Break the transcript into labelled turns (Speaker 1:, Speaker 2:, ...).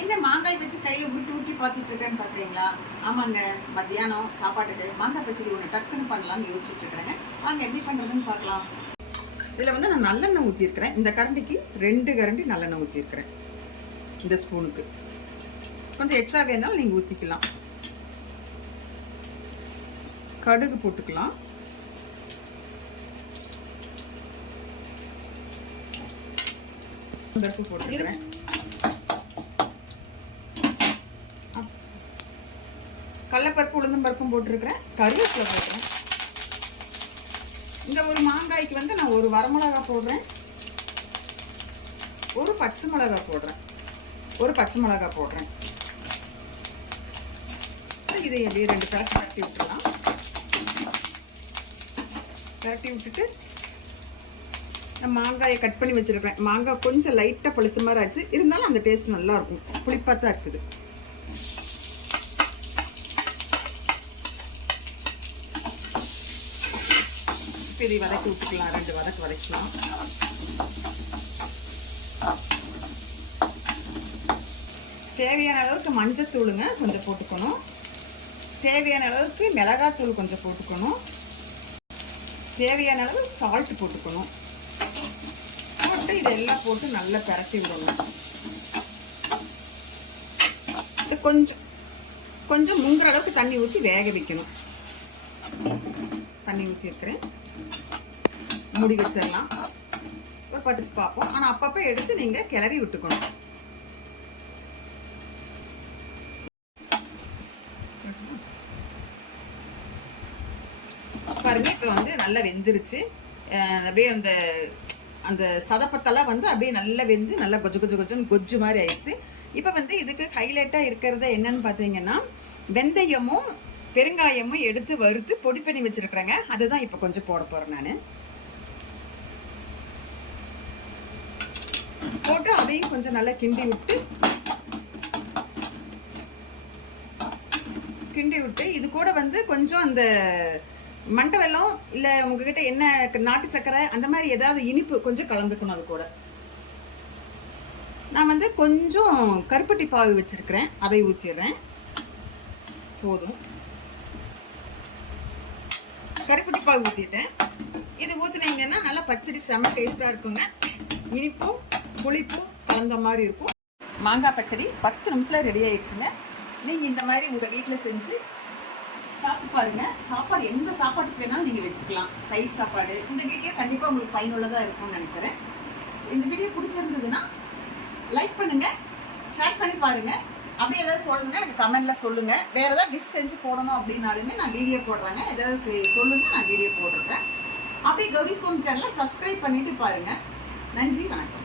Speaker 1: என்ன மாங்காய் வச்சு கையில் விட்டு ஊட்டி பார்த்துட்டு இருக்கேன்னு பார்க்குறீங்களா ஆமாங்க. மத்தியானம் சாப்பாட்டுக்கு மாங்காய் பச்சடி ஒன்று டக்குன்னு பண்ணலாம்னு யோசிச்சுட்டு இருக்கிறேங்க. வாங்க எப்படி பண்ணுறதுன்னு பார்க்கலாம். இதில் வந்து நான் நல்லெண்ணெய் ஊற்றிருக்கிறேன் இந்த கரண்டிக்கு ரெண்டு கரண்டி நல்லெண்ணெய் ஊற்றிருக்கிறேன் இந்த ஸ்பூனுக்கு. கொஞ்சம் எக்ஸ்ட்ரா வேணாலும் நீங்கள் ஊற்றிக்கலாம் கடுகு போட்டுக்கலாம். பருப்பு போட்டுக்கிறேன். கடலப்பருப்பு உளுந்தும் பருப்பும் போட்டிருக்கிறேன். கருவேப்பிலை போடுறேன் இந்த ஒரு மாங்காய்க்கு வந்து நான் ஒரு வரமிளகா போடுறேன். ஒரு பச்சை மிளகா போடுறேன். ஒரு பச்சை மிளகா போடுறேன். இதை அப்படியே ரெண்டு கரட்டி கரட்டி விட்டுலாம் கரட்டி விட்டுட்டு நான் மாங்காயை கட் பண்ணி வச்சுருக்கேன் மாங்காய் கொஞ்சம் லைட்டாக பழுத்து மாதிரி ஆச்சு. இருந்தாலும் அந்த டேஸ்ட் நல்லா இருக்கும். புளிப்பாக தான் இருக்குது. இப்போ வதக்கி விட்டுக்கலாம். ரெண்டு வதக்கு வதக்கலாம். தேவையான அளவுக்கு மஞ்சத்தூளுங்க கொஞ்சம் போட்டுக்கணும். தேவையான அளவுக்கு மிளகாத்தூள் கொஞ்சம் போட்டுக்கணும். தேவையான அளவு சால்ட் போட்டுக்கணும். போட்டு இதெல்லாம் போட்டு நல்லா பரட்டி விடணும். கொஞ்சம் கொஞ்சம் முங்குற அளவுக்கு தண்ணி ஊற்றி வேக வைக்கணும். தண்ணி ஊற்றி வைக்கிறேன். முடி வச்சிடலாம். ஒரு பத்து பார்ப்போம். ஆனால் அப்பப்போ எடுத்து நீங்கள் கிளறி விட்டுக்கணும். பாருங்க இப்போ வந்து நல்லா வெந்துருச்சு. அஹ் அப்படியே அந்த அந்த சதப்பத்தெல்லாம் வந்து அப்படியே நல்லா வெந்து நல்லா கொஜு கொஜு கொஜுன்னு கொஜ்ஜு மாதிரி ஆயிடுச்சு. இப்போ வந்து இதுக்கு ஹைலைட்டாக இருக்கிறது என்னன்னு பார்த்தீங்கன்னா வெந்தயமும் பெருங்காயமும் எடுத்து வறுத்து பொடி பண்ணி வச்சிருக்கிறேங்க. அதுதான் இப்போ கொஞ்சம் போட போகிறேன் நான். போட்டு அதையும் கொஞ்சம் நல்லா கிண்டி விட்டு கிண்டி விட்டு இது கூட வந்து கொஞ்சம் அந்த மண்டை வெள்ளம் இல்லை உங்ககிட்ட என்ன நாட்டு சக்கரை அந்த மாதிரி ஏதாவது இனிப்பு கொஞ்சம் கலந்துக்கணும் அது கூட. நான் வந்து கொஞ்சம் கருப்பட்டி பாகு வச்சுருக்கிறேன். அதை ஊற்றிடுறேன் போதும். கருப்பட்டி பாகு ஊற்றிட்டேன் இது ஊற்றுனீங்கன்னா நல்லா பச்சடி செம்ம டேஸ்ட்டாக இருக்குங்க. இனிப்பும் புளிப்பும் கலந்த மாதிரி இருக்கும். மாங்காய் பச்சடி பத்து நிமிஷத்தில் ரெடி ஆயிடுச்சுங்க. நீங்கள் இந்த மாதிரி உங்கள் வீட்டில் செஞ்சு சாப்பிட்டு பாருங்க. சாப்பாடு எந்த சாப்பாட்டுக்கு வேணாலும் நீங்கள் வச்சுக்கலாம். தயிர் சாப்பாடு. இந்த வீடியோ கண்டிப்பாக உங்களுக்கு பயனுள்ளதாக இருக்கும்னு நினைக்கிறேன். இந்த வீடியோ பிடிச்சிருந்ததுன்னா லைக் பண்ணுங்கள் ஷேர் பண்ணி பாருங்கள் அப்படியே ஏதாவது சொல்லுங்கள் எனக்கு கமெண்ட்டில் சொல்லுங்கள் வேறு ஏதாவது டிஷ் செஞ்சு போடணும் அப்படின்னாலுமே நான் வீடியோ போடுறேங்க. ஏதாவது செ- நான் வீடியோ போடுறேன் அப்படியே கௌரி ஸ்கூல் சேனலை சப்ஸ்கிரைப் பண்ணிவிட்டு பாருங்கள் நன்றி வணக்கம்.